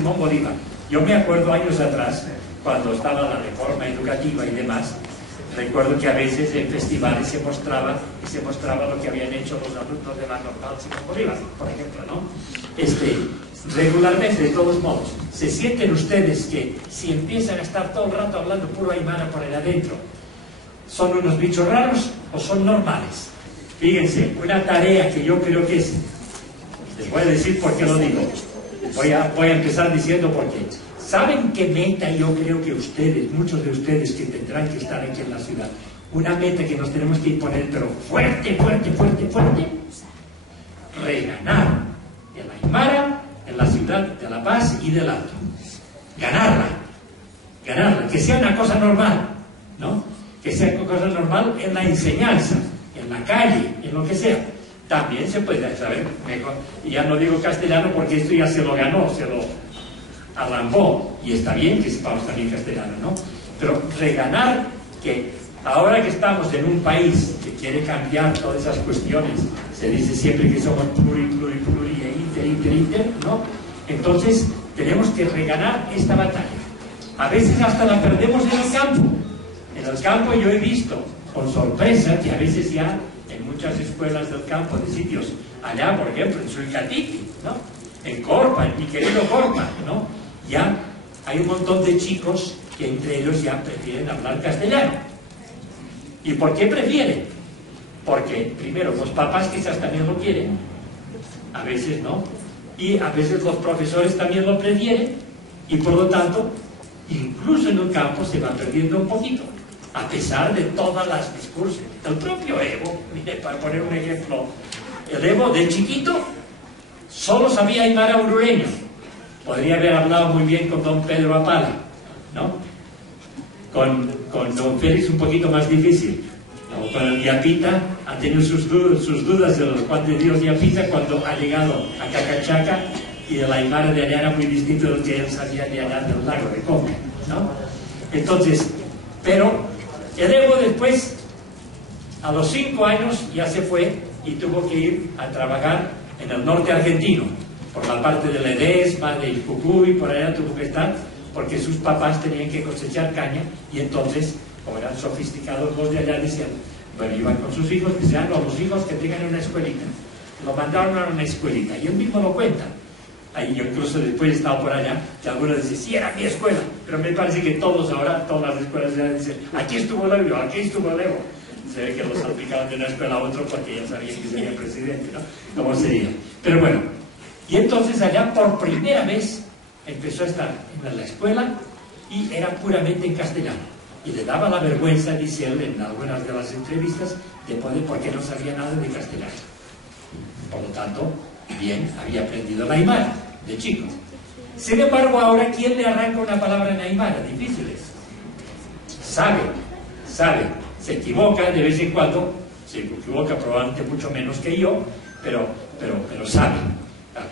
Simón Bolívar. Yo me acuerdo años atrás, cuando estaba la reforma educativa y demás, recuerdo que a veces en festivales se mostraba lo que habían hecho los alumnos de la normal Simón Bolívar, por ejemplo, ¿no? Regularmente, de todos modos, ¿se sienten ustedes que si empiezan a estar todo el rato hablando puro aymara por ahí adentro, son unos bichos raros o son normales? Fíjense, una tarea que yo creo que es, les voy a decir por qué lo digo, voy a empezar diciendo por qué. ¿Saben qué meta yo creo que ustedes, muchos de ustedes que tendrán que estar aquí en la ciudad, una meta que nos tenemos que imponer, pero fuerte, fuerte, fuerte, fuerte? Reganar el aymara en la ciudad de La Paz y del Alto. Ganarla, que sea una cosa normal, ¿no? Que sea una cosa normal en la enseñanza, en la calle, en lo que sea. También se puede saber mejor. Y ya no digo castellano porque esto ya se lo ganó, se lo alambó, y está bien que sepamos también castellano, ¿no? Pero reganar, que ahora que estamos en un país que quiere cambiar todas esas cuestiones, se dice siempre que somos pluri, e inter, ¿no? Entonces tenemos que reganar esta batalla. A veces hasta la perdemos en el campo. En el campo yo he visto con sorpresa que a veces ya en muchas escuelas del campo, de sitios allá, por ejemplo, en Suicatiqui, ¿no? En Corpa, en mi querido Corpa, ¿no? Ya hay un montón de chicos que entre ellos ya prefieren hablar castellano. ¿Y por qué prefieren? Porque, primero, los papás quizás también lo quieren, a veces no, y a veces los profesores también lo prefieren, y por lo tanto, incluso en el campo se va perdiendo un poquito, a pesar de todas las discursos. El propio Evo, mire, para poner un ejemplo, el Evo de chiquito solo sabía aymara urureño. Podría haber hablado muy bien con don Pedro Apala, ¿no? Con don Félix un poquito más difícil, ¿no? Con el Yapita ha tenido sus dudas de los Juan de Dios Yapita cuando ha llegado a Cacachaca, y el aymara de allá era muy distinto de lo que él sabía de allá del lago de Combe, ¿no? Entonces, pero el Evo después, a los 5 años, ya se fue y tuvo que ir a trabajar en el norte argentino, por la parte de Ledesma, del Jujuy, por allá tuvo que estar, porque sus papás tenían que cosechar caña, y entonces, como eran sofisticados los de allá, decían, bueno, iban con sus hijos, decían, no, los hijos que tengan una escuelita. Lo mandaron a una escuelita, y él mismo lo cuenta. Ahí yo incluso después he estado por allá, que algunos decían, sí, era mi escuela, pero me parece que todos ahora, todas las escuelas ya dicen, aquí estuvo el Evo, aquí estuvo el Evo. Se ve que los aplicaban de una escuela a otra porque ya sabían que sería presidente, ¿no? ¿Cómo sería? Pero bueno, y entonces allá por primera vez empezó a estar en la escuela y era puramente en castellano. Y le daba la vergüenza, dice él en algunas de las entrevistas, de poder, porque no sabía nada de castellano. Por lo tanto, bien, había aprendido el aymara de chico. Sin embargo, ahora, ¿quién le arranca una palabra en aymara? Difícil es. Sabe, se equivoca de vez en cuando, se equivoca probablemente mucho menos que yo, pero sabe.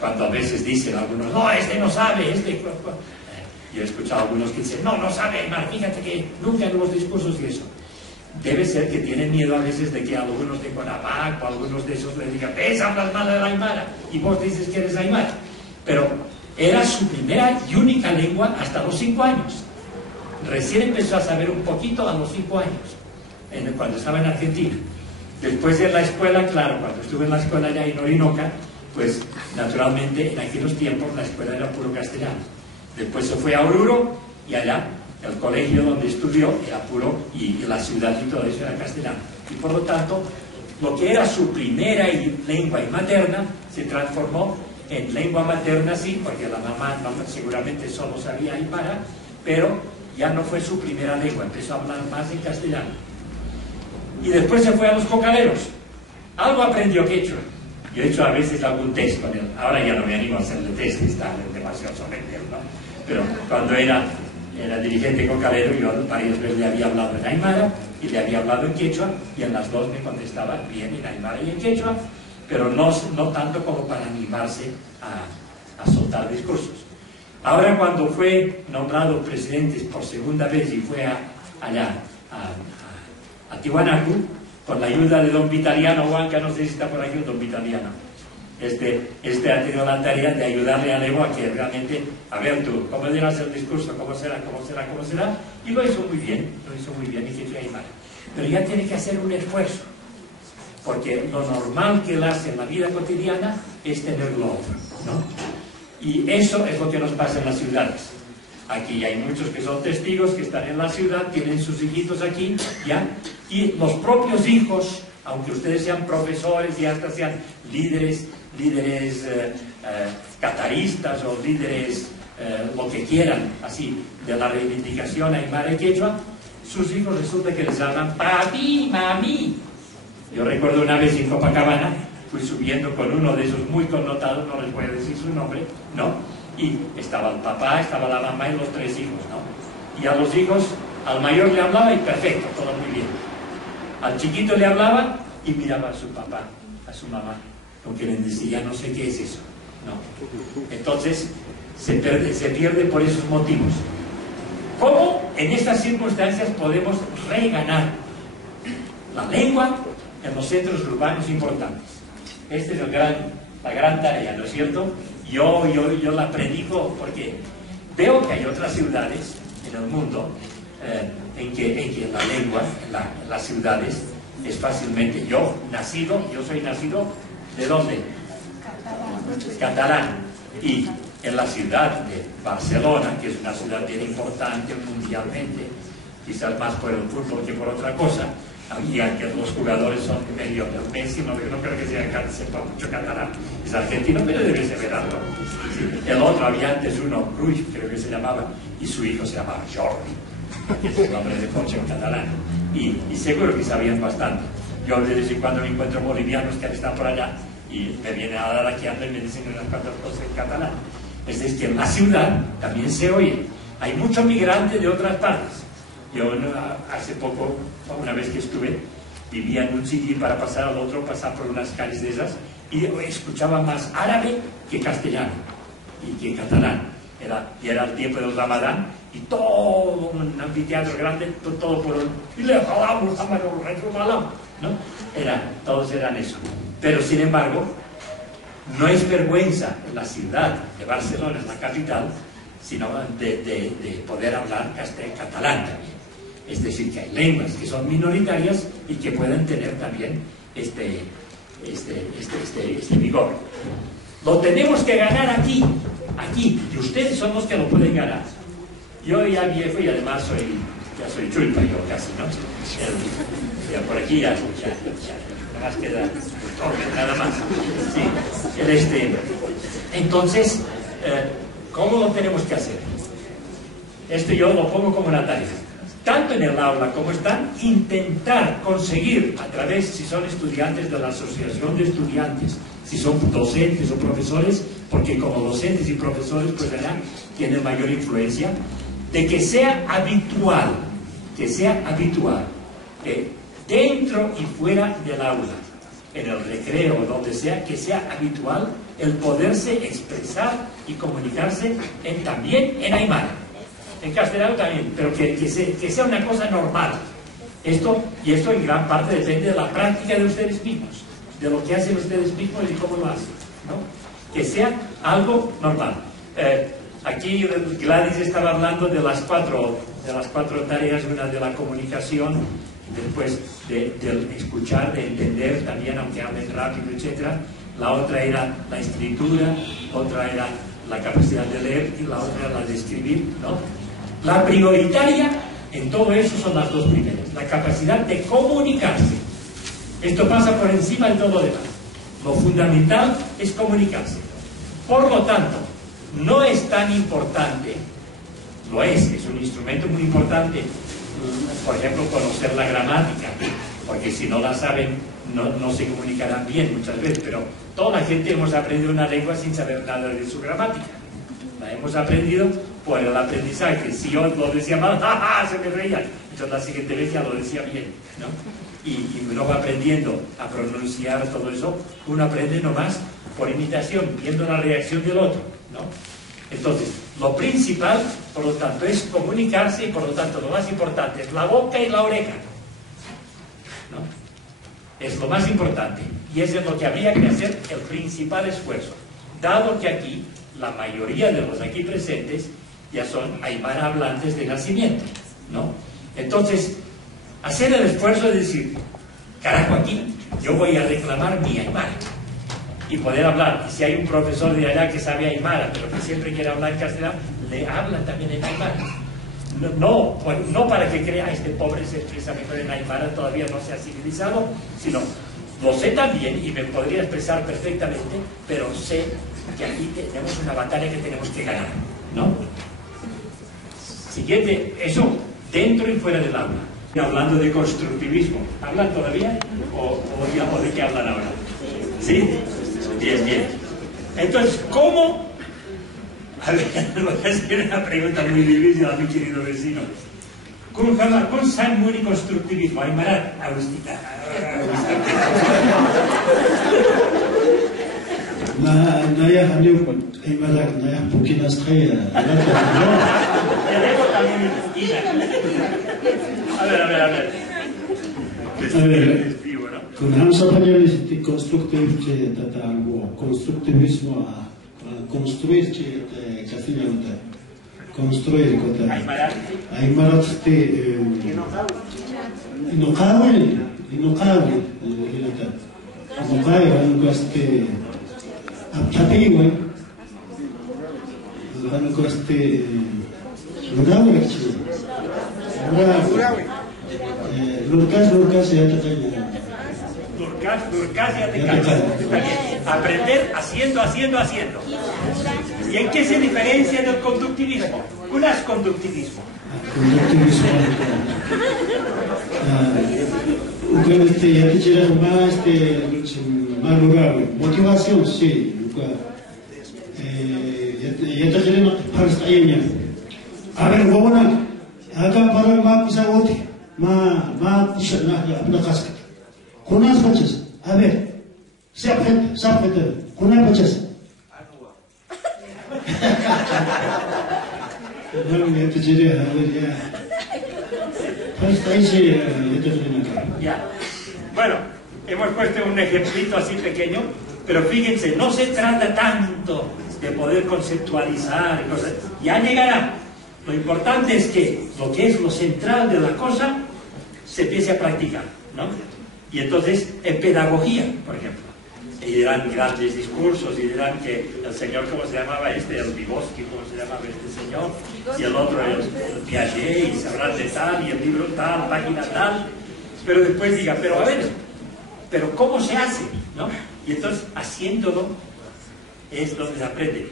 Cuando a veces dicen algunos, no, este no sabe, yo he escuchado a algunos que dicen, no sabe aymara, fíjate que nunca en los discursos y eso. Debe ser que tienen miedo a veces de que algunos de Conabac o algunos de esos le digan, ves, hablas mal de la aymara, y vos dices que eres aymara. Pero era su primera y única lengua hasta los 5 años. Recién empezó a saber un poquito a los 5 años, cuando estaba en Argentina. Después de la escuela, claro, cuando estuve en la escuela allá en Orinoca, pues naturalmente en aquellos tiempos la escuela era puro castellano. Después se fue a Oruro, y allá el colegio donde estudió era puro, y la ciudad y todo eso era castellano. Y por lo tanto, lo que era su primera lengua materna se transformó en lengua materna, sí, porque la mamá seguramente solo sabía aymara, pero ya no fue su primera lengua, empezó a hablar más en castellano. Y después se fue a los cocaderos. Algo aprendió quechua. Yo he hecho a veces algún test con él. Ahora ya no me animo a hacerle test, que está demasiado sometido, ¿no? Pero cuando era dirigente cocalero, yo varias veces le había hablado en aymara y le había hablado en quechua, y en las dos me contestaba bien en aymara y en quechua, pero no tanto como para animarse a soltar discursos. Ahora, cuando fue nombrado presidente por segunda vez y fue allá a Tiwanaku, con la ayuda de don Vitaliano Huanca, no sé si está por aquí don Vitaliano, este ha tenido la tarea de ayudarle a Evo a que realmente, a ver tú, ¿cómo dirás el discurso? ¿Cómo será? ¿Cómo será? ¿Cómo será? Y lo hizo muy bien, y que fue mal. Pero ya tiene que hacer un esfuerzo, porque lo normal que él hace en la vida cotidiana es tener lo otro, ¿no? Y eso es lo que nos pasa en las ciudades. Aquí hay muchos que son testigos, que están en la ciudad, tienen sus hijitos aquí, ¿ya? Y los propios hijos, aunque ustedes sean profesores y hasta sean líderes cataristas o líderes, lo que quieran, así, de la reivindicación aymara y quechua, sus hijos resulta que les llaman papi, mami. Yo recuerdo una vez en Copacabana, fui subiendo con uno de esos muy connotados, no les voy a decir su nombre, ¿no? Y estaba el papá, estaba la mamá y los 3 hijos, ¿no? Y a los hijos, al mayor le hablaba y perfecto, todo muy bien. Al chiquito le hablaba y miraba a su papá, a su mamá, porque le decía, no sé qué es eso, ¿no? Entonces, se pierde por esos motivos. ¿Cómo en estas circunstancias podemos reganar la lengua en los centros urbanos importantes? Esta es la gran tarea, ¿no es cierto? Yo la predico porque veo que hay otras ciudades en el mundo en que la lengua, en las ciudades, es fácilmente... Yo soy nacido, ¿de dónde? Catalán. Y en la ciudad de Barcelona, que es una ciudad bien importante mundialmente, quizás más por el fútbol que por otra cosa, y aunque los jugadores son medio del Messi, no creo que sepa mucho catalán, es argentino, pero debe saber algo. Sí. El otro, había antes uno, Cruyff, creo que se llamaba, y su hijo se llamaba Jordi, que es el nombre de coche en catalán, y seguro que sabían bastante. Yo de vez en cuando me encuentro bolivianos que están por allá, y me vienen a dar aquí ando y me dicen unas cuantas cosas en catalán. Es decir, que en la ciudad también se oye. Hay muchos migrantes de otras partes. Yo hace poco, una vez que estuve, vivía en un sitio y para pasar al otro, pasaba por unas calles de esas y escuchaba más árabe que castellano y que catalán. Era el tiempo del Ramadán y todo un anfiteatro grande, todo por un... Y le hablamos, ¿no? Todos eran eso. Pero sin embargo, no es vergüenza en la ciudad de Barcelona, en la capital, sino de poder hablar catalán también. Es decir, que hay lenguas que son minoritarias y que pueden tener también este vigor. Lo tenemos que ganar aquí, y ustedes son los que lo pueden ganar. Yo ya viejo y además ya soy chulpa, yo casi, ¿no? Ya por aquí ya nada más queda nada más. Sí. Entonces, ¿cómo lo tenemos que hacer? Esto yo lo pongo como una tarea. Tanto en el aula como están, intentar conseguir a través, si son estudiantes de la asociación de estudiantes, si son docentes o profesores, porque como docentes y profesores pues allá tienen mayor influencia, de que sea habitual, dentro y fuera del aula, en el recreo, donde sea, que sea habitual el poderse expresar y comunicarse también en aymara. En castellano también, pero que sea una cosa normal. Esto en gran parte depende de la práctica de ustedes mismos, de lo que hacen ustedes mismos y cómo lo hacen, ¿no? Que sea algo normal. Aquí Gladys estaba hablando de las cuatro tareas, una de la comunicación, después del escuchar, de entender también, aunque hablen rápido, etc. La otra era la escritura, otra era la capacidad de leer y la otra era la de escribir, ¿no? La prioritaria en todo eso son las dos primeras, la capacidad de comunicarse. Esto pasa por encima de todo lo demás. Lo fundamental es comunicarse. Por lo tanto, no es tan importante, es un instrumento muy importante, por ejemplo, conocer la gramática, porque si no la saben, no se comunicarán bien muchas veces, pero toda la gente hemos aprendido una lengua sin saber nada de su gramática. La hemos aprendido por el aprendizaje. Si yo lo decía mal, ¡ja, ja! Se me reían. Entonces la siguiente vez ya lo decía bien, ¿no? Y uno va aprendiendo a pronunciar todo eso. Uno aprende nomás por imitación, viendo la reacción del otro, ¿no? Entonces, lo principal, por lo tanto, es comunicarse y por lo tanto lo más importante es la boca y la oreja, ¿no? Es lo más importante. Y eso es lo que habría que hacer el principal esfuerzo, dado que aquí la mayoría de los aquí presentes ya son aymara hablantes de nacimiento, ¿no? Entonces, hacer el esfuerzo de decir, carajo, aquí yo voy a reclamar mi aymara y poder hablar. Y si hay un profesor de allá que sabe aymara, pero que siempre quiere hablar castellano, le hablan también en aymara. No para que crea, este pobre se expresa mejor en aymara, todavía no se ha civilizado, sino lo sé también y me podría expresar perfectamente, pero sé que aquí tenemos una batalla que tenemos que ganar, ¿no? Siguiente, eso dentro y fuera del aula. Hablando de constructivismo, ¿hablan todavía? ¿O de qué hablan ahora? ¿Sí? Bien, bien. Entonces, ¿cómo? A ver, voy a hacer una pregunta muy difícil a mi querido vecino. ¿Cómo saben muy constructivismo? Aymara, Naya Hanyu, Aymara, Naya Pukina Straya. Tenemos también en Pukina. A ver. Con Hamza Panel constructivismo, constructivismo, construir castellano, construir cosa. Aymara Inokawil, Aptategue, Lurkas ya te cae. Lurkas ya te cae. Aprender haciendo. ¿Y en qué se diferencia del conductivismo? ¿Cuál es conductivismo? Conductivismo. Ya te diré más motivación, sí. Ya te diré a ver, ¿cómo acá para el mapa se agote? Kunas baches, a ver, sapete, kunas baches. Ya te diré, a ver, ya. Bueno, hemos puesto un ejemplito así pequeño, pero fíjense, no se trata tanto de poder conceptualizar y cosas, ya llegará. Lo importante es que lo que es lo central de la cosa se empiece a practicar, ¿no? Y entonces, en pedagogía, por ejemplo, y dirán grandes discursos, y dirán que el señor, ¿cómo se llamaba este? El Vygotsky, ¿cómo se llamaba este señor? Y el otro, el Piaget, y sabrán de tal, y el libro tal, página tal, pero después diga, pero a ver, pero ¿cómo se hace? ¿No? Y entonces, haciéndolo, es donde se aprende.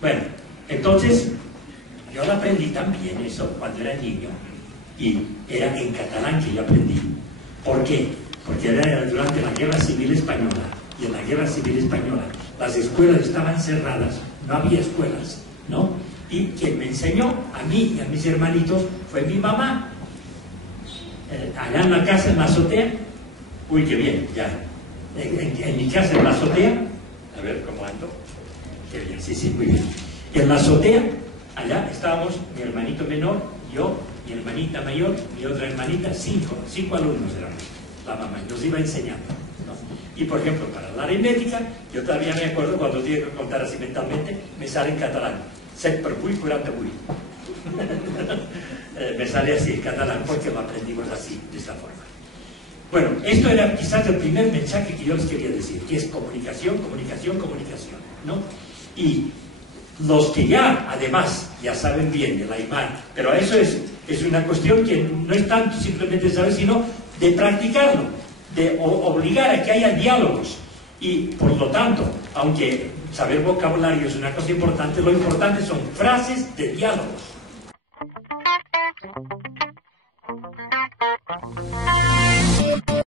Bueno, entonces, yo lo aprendí también eso cuando era niño, y era en catalán que yo aprendí. ¿Por qué? Porque era durante la Guerra Civil Española, y en la Guerra Civil Española las escuelas estaban cerradas, no había escuelas, ¿no? Y quien me enseñó a mí y a mis hermanitos fue mi mamá. Allá en la casa, en la azotea, uy, qué bien, ya, en mi casa, en la azotea, a ver cómo ando, qué bien, sí, muy bien. En la azotea, allá estábamos mi hermanito menor, yo, mi hermanita mayor, mi otra hermanita, cinco alumnos éramos, la mamá, y nos iba enseñando, ¿no? Y por ejemplo, para la aritmética, yo todavía me acuerdo cuando tengo que contar así mentalmente, me sale en catalán, 7 per 8, 48. Me sale así en catalán porque lo aprendimos así, de esta forma. Bueno, esto era quizás el primer mensaje que yo les quería decir, que es comunicación, ¿no? Y los que ya, además, ya saben bien de la imagen, pero eso es una cuestión que no es tanto simplemente saber, sino de practicarlo, de obligar a que haya diálogos. Y, por lo tanto, aunque saber vocabulario es una cosa importante, lo importante son frases de diálogos.